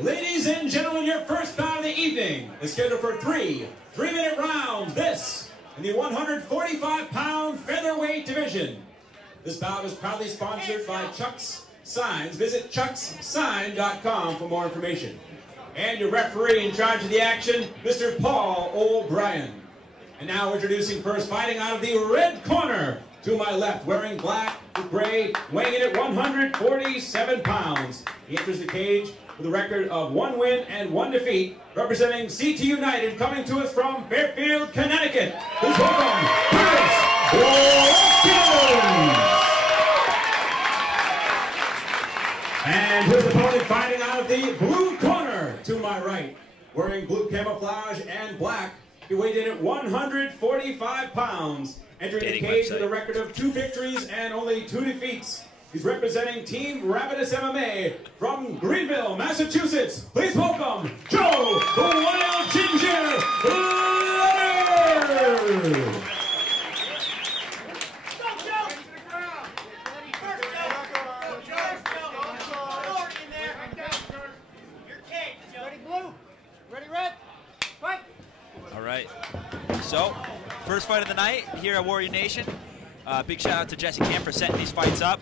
Ladies and gentlemen, your first bout of the evening is scheduled for three-minute rounds. This in the 145-pound featherweight division. This bout is proudly sponsored by Chuck's Signs. Visit chuckssign.com for more information. And your referee in charge of the action, Mr. Paul O'Brien. And now introducing first, fighting out of the red corner, to my left, wearing black with gray, weighing in at 147 pounds. He enters the cage with a record of 1 win and 1 defeat, representing CT United, coming to us from Fairfield, Connecticut. Please welcome Watkins. And his opponent fighting out of the blue corner, to my right, wearing blue camouflage and black. He weighed in at 145 pounds, entering the cage with a record of 2 victories and only 2 defeats. He's representing Team Ravenous MMA from Greenville, Massachusetts. Please welcome Joe the Wild Ginger Leonard. All right, so first fight of the night here at Warrior Nation. Big shout out to Jesse Camp for setting these fights up.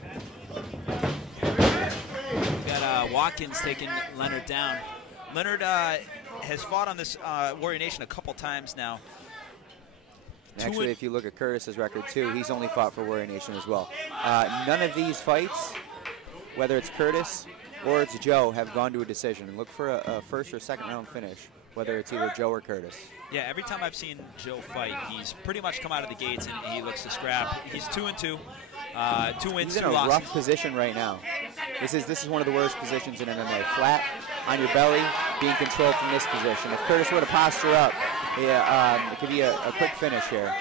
We've got Watkins taking Leonard down. Leonard has fought on this Warrior Nation a couple times now. Actually, if you look at Curtis's record too, he's only fought for Warrior Nation as well. None of these fights, whether it's Curtis or it's Joe, have gone to a decision. And look for a first or second round finish, whether it's either Joe or Curtis. Yeah, every time I've seen Joe fight, he's pretty much come out of the gates and he looks to scrap. He's 2-2, 2 wins, 2 losses. He's in a rough position right now. This is one of the worst positions in MMA. Flat on your belly, being controlled from this position. If Curtis were to posture up, it could be a quick finish here.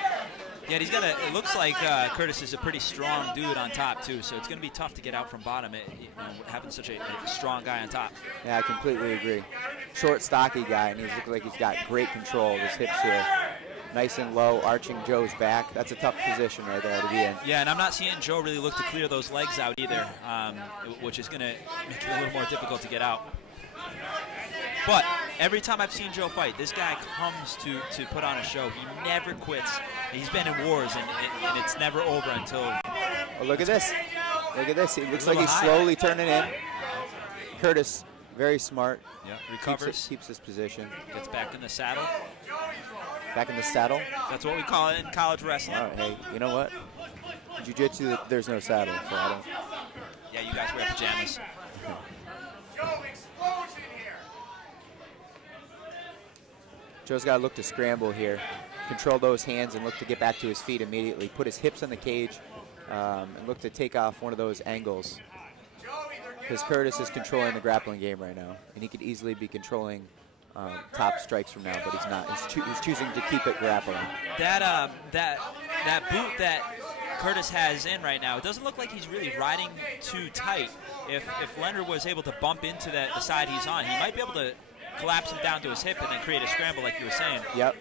Yeah, he's got it looks like Curtis is a pretty strong dude on top too, so it's going to be tough to get out from bottom, having such a strong guy on top. Yeah, I completely agree. Short, stocky guy, and he's looking like he's got great control of his hips here. Nice and low, arching Joe's back. That's a tough position right there to be in. Yeah, and I'm not seeing Joe really look to clear those legs out either, which is going to make it a little more difficult to get out. But every time I've seen Joe fight, this guy comes to put on a show. He never quits. He's been in wars, and it's never over until... Oh, look at this. Look at this. It looks like he's slowly turning in. Curtis, very smart. Yeah, recovers. Keeps his position. Gets back in the saddle. Back in the saddle? That's what we call it in college wrestling. All right, hey, you know what? Jiu-jitsu, there's no saddle, so I don't... Yeah, you guys wear pajamas. Joe's got to look to scramble here, control those hands and look to get back to his feet immediately, put his hips on the cage and look to take off one of those angles. Because Curtis is controlling the grappling game right now, and he could easily be controlling top strikes from now, but he's not. He's choosing to keep it grappling. That boot that Curtis has in right now, it doesn't look like he's really riding too tight. If Leonard was able to bump into the side he's on, he might be able to collapse him down to his hip and then create a scramble like you were saying. Yep.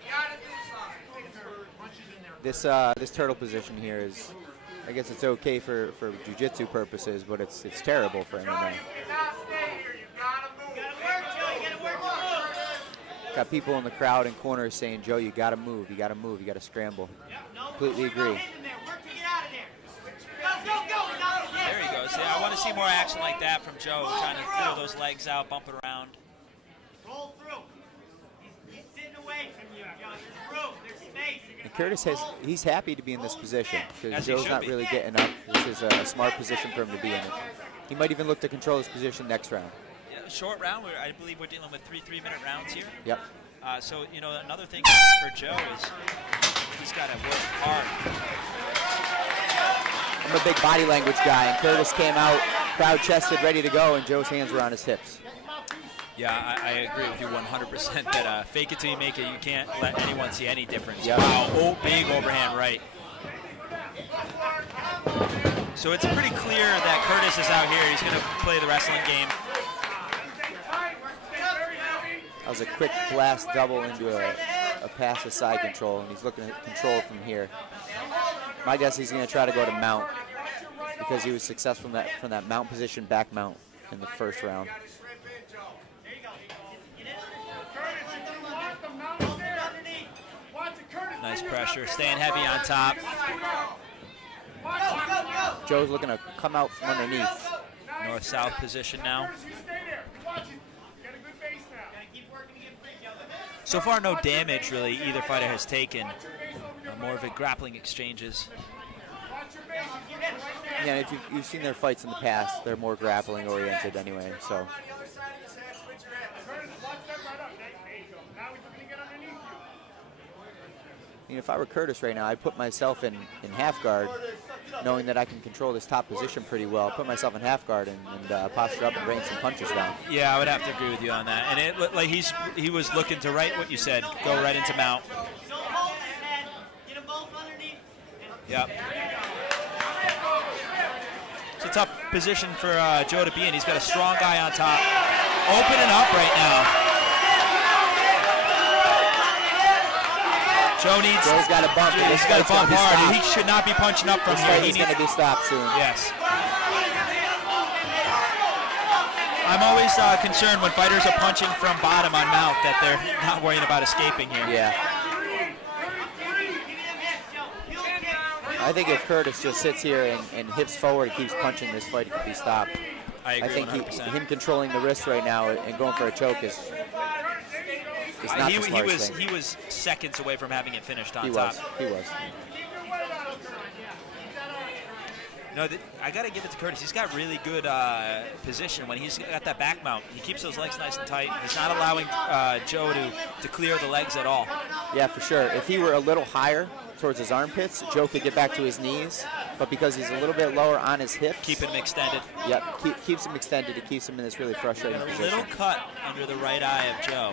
This turtle position here is, I guess it's okay for jiu-jitsu purposes, but it's terrible for MMA. Got people in the crowd and corners saying, Joe, you gotta move, you gotta move, you gotta scramble. Completely agree. There he goes. Yeah, I want to see more action like that from Joe, trying to clear those legs out, bump it around. Roll through. He's sitting away from you, Joe. There's room. There's space. And Curtis he's happy to be in this position because Joe's not really getting up. This is a smart position for him to be in it. He might even look to control his position next round. Yeah, short round. I believe we're dealing with 3-minute rounds here. Yep. So, you know, another thing for Joe is he's got to work hard. I'm a big body language guy, and Curtis came out proud-chested, ready to go, and Joe's hands were on his hips. Yeah, I agree with you 100% that fake it till you make it. You can't let anyone see any difference. Yep. Wow, oh, big overhand right. So it's pretty clear that Curtis is out here. He's going to play the wrestling game. That was a quick blast double into a pass of side control, and he's looking at control from here. My guess he's going to try to go to mount because he was successful from that mount position, back mount in the first round. Nice pressure, staying heavy on top. Joe's looking to come out from underneath. North-south position now. So far, no damage really either fighter has taken. More of it grappling exchanges. Yeah, if you've seen their fights in the past, they're more grappling oriented anyway. So. If I were Curtis right now, I'd put myself in half guard, knowing that I can control this top position pretty well. Put myself in half guard and posture up and rain some punches down. Yeah, I would have to agree with you on that. And it looked like he was looking to right what you said, go right into mount. Yep. It's a tough position for Joe to be in. He's got a strong guy on top, opening up right now. Joe's got a bump. He's got a bump hard. He should not be punching up from here. He's going to be stopped soon. Yes. I'm always concerned when fighters are punching from bottom on mount that they're not worrying about escaping here. Yeah. I think if Curtis just sits here and hips forward and keeps punching, this fight could be stopped. I agree. I think him controlling the wrist right now and going for a choke is not the smartest thing. He was seconds away from having it finished on top. He was. No, I got to give it to Curtis. He's got really good position when he's got that back mount. He keeps those legs nice and tight. He's not allowing Joe to clear the legs at all. Yeah, for sure. If he were a little higher towards his armpits, Joe could get back to his knees. But because he's a little bit lower on his hips, keeping him extended. Yep, keeps him extended. It keeps him in this really frustrating position. A little cut under the right eye of Joe.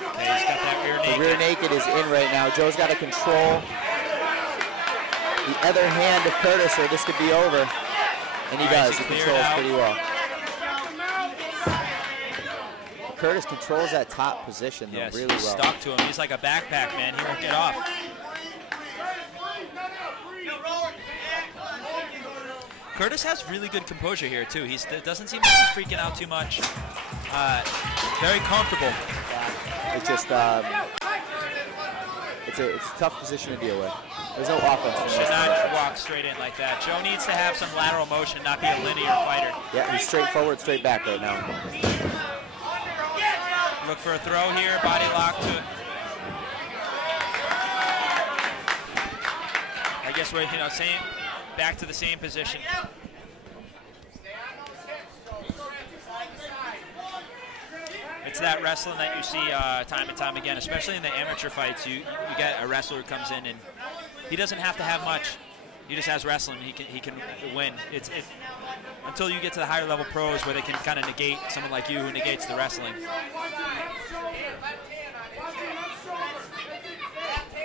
Okay, he's got that rear naked. The rear naked is in right now. Joe's got to control the other hand of Curtis or this could be over. And he does. He controls pretty well. Curtis controls that top position though, really well. He's stuck to him. He's like a backpack, man. He won't get off. Curtis has really good composure here too. He doesn't seem like he's freaking out too much. Very comfortable. It's just it's a tough position to deal with. There's no offense. Should not walk straight in like that. Joe needs to have some lateral motion, not be a linear fighter. Yeah, he's straight forward, straight back right now. Look for a throw here, body lock to it. I guess we're back to the same position. It's that wrestling that you see time and time again, especially in the amateur fights. You get a wrestler who comes in and he doesn't have to have much. He just has wrestling. He can win. It's until you get to the higher level pros where they can kind of negate someone like you who negates the wrestling.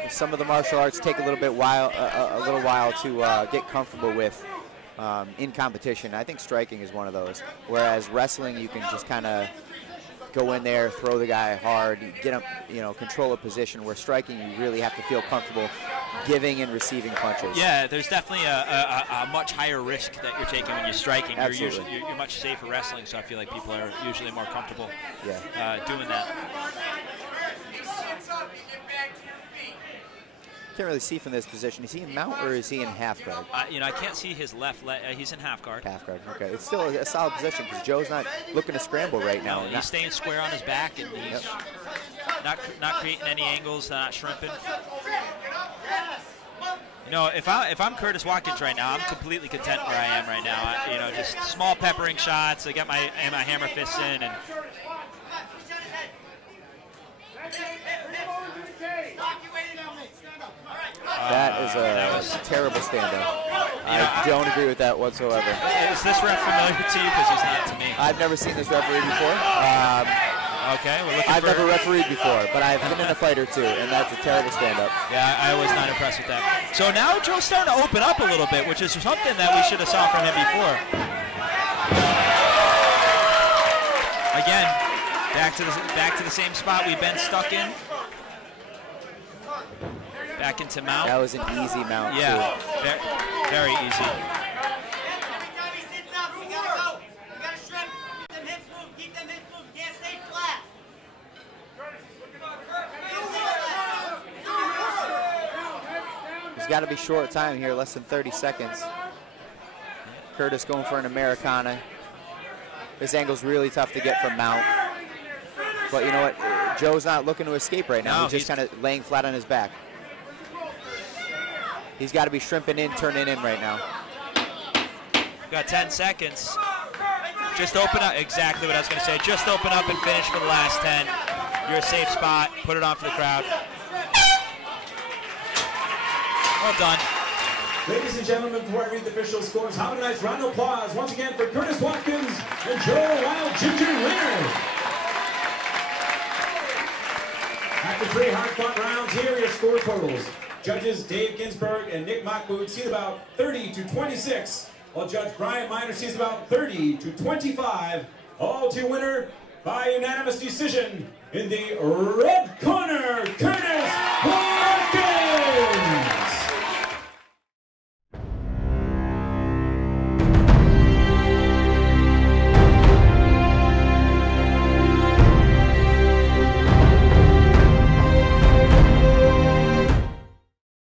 Some of the martial arts take a little while to get comfortable with in competition. I think striking is one of those. Whereas wrestling, you can just kind of go in there, throw the guy hard, get him, control a position. Where striking, you really have to feel comfortable giving and receiving punches. Yeah, there's definitely a much higher risk that you're taking when you're striking. Absolutely. You're much safer wrestling, so I feel like people are usually more comfortable doing that. Can't really see from this position. Is he in mount or is he in half guard? I can't see his left leg. He's in half guard. Half guard. Okay, it's still a solid position because Joe's not looking to scramble right now. No, he's staying square on his back and he's not creating any angles, not shrimping. If I'm Curtis Watkins right now, I'm completely content where I am right now. Just small peppering shots. I got my hammer fists in and. That is a terrible stand-up. I don't agree with that whatsoever. Is this ref familiar to you? Because he's not to me. I've never seen this referee before. Okay, we're looking I've never refereed before, but I've been in a fight or two, and that's a terrible stand-up. Yeah, I was not impressed with that. So now Joe's starting to open up a little bit, which is something that we should have saw from him before. Again, back to the same spot we've been stuck in. Back into mount. That was an easy mount, yeah, too. Very easy. got to be short time here, less than 30 seconds. Curtis going for an Americana. This angle's really tough to get from Mount. But you know what? Joe's not looking to escape right now. No, he's just kind of laying flat on his back. He's got to be shrimping in, turning in right now. Got 10 seconds. Just open up. Exactly what I was going to say. Just open up and finish for the last 10. You're a safe spot. Put it on for the crowd. Well done. Ladies and gentlemen, before I read the official scores, how a nice round of applause once again for Curtis Watkins and Joe Wild Ginger Leonard. After 3 hard-fought rounds, here are your score totals. Judges Dave Ginsberg and Nick Mockwood seed about 30-26, while Judge Brian Miner sees about 30-25. All to winner by unanimous decision in the red corner, Curtis Watkins.